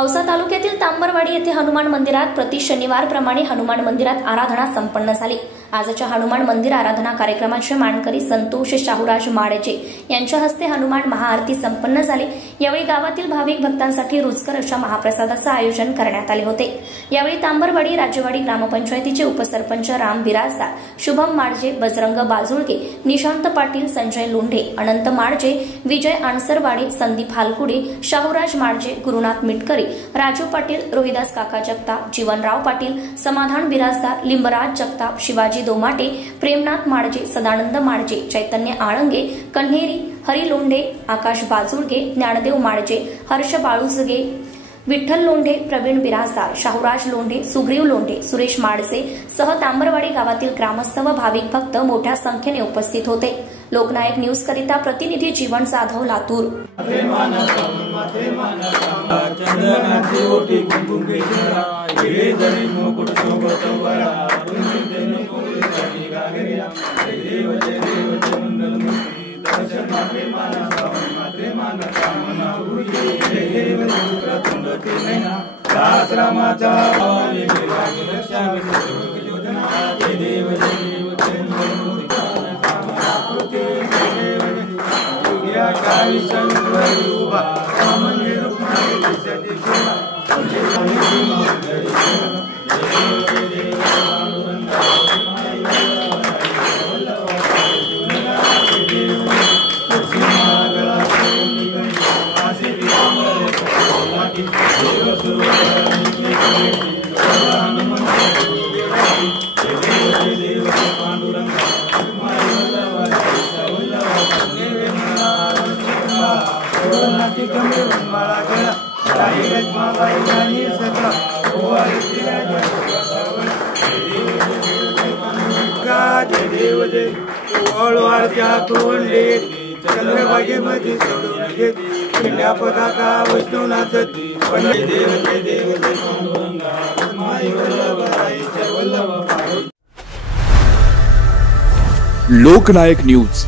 औसा तालुक्यातील तांबरवाडी येथे हनुमान मंदिरात प्रति शनिवारप्रमाणे हनुमान मंदिरात आराधना संपन्न झाली। आजच्या हनुमान मंदिर आराधना कार्यक्रमाचे मानकरी संतोष शाहूराज माडजे यांच्या हस्ते हनुमान महाआरती संपन्न झाली। यावेळी गावातील भाविक भक्तांसाठी रुचकर अशा महाप्रसादाचे आयोजन करण्यात आले होते। यावेळी तांबरवाडी राजवाडी ग्रामपंचायतीचे उपसरपंच राम बिराजदार, शुभम माडजे, बजरंग बाजुळगे, निशांत पाटील, संजय लोंढे, अनंत माडजे, विजय आणसरवाडे, संदीप हालकुडे, शाहूराज माडजे, गुरुनाथ मिटकरी, राजू पाटील, रोहिदास काका जगताप, जीवनराव पाटील, समाधान बिराजदार, लिंबराज जगताप, शिवाजी दोमाटे, प्रेमनाथ माडजे, सदानंद माडजे, चैतन्य आळंगे, कन्हेरी, हरी लोंढे, आकाश बाजुळगे, ज्ञानदेव माडजे, हर्ष बाळुजगे, विठ्ठल लोंढे, प्रवीण बिराजदार, शाहूराज लोंढे, सुग्रीव लोंढे, सुरेश माडसे सह तांबरवाडी गावातील ग्रामस्थ व भाविक भक्त मोठ्या संख्येने उपस्थित होते। लोकनायक न्यूज करिता प्रतिनिधी जीवन जाधव, लातूर। चंद्रभागेमध्ये सोडून घेत पिंड्या पताका वैष्णवनाथ लोकनायक न्यूज।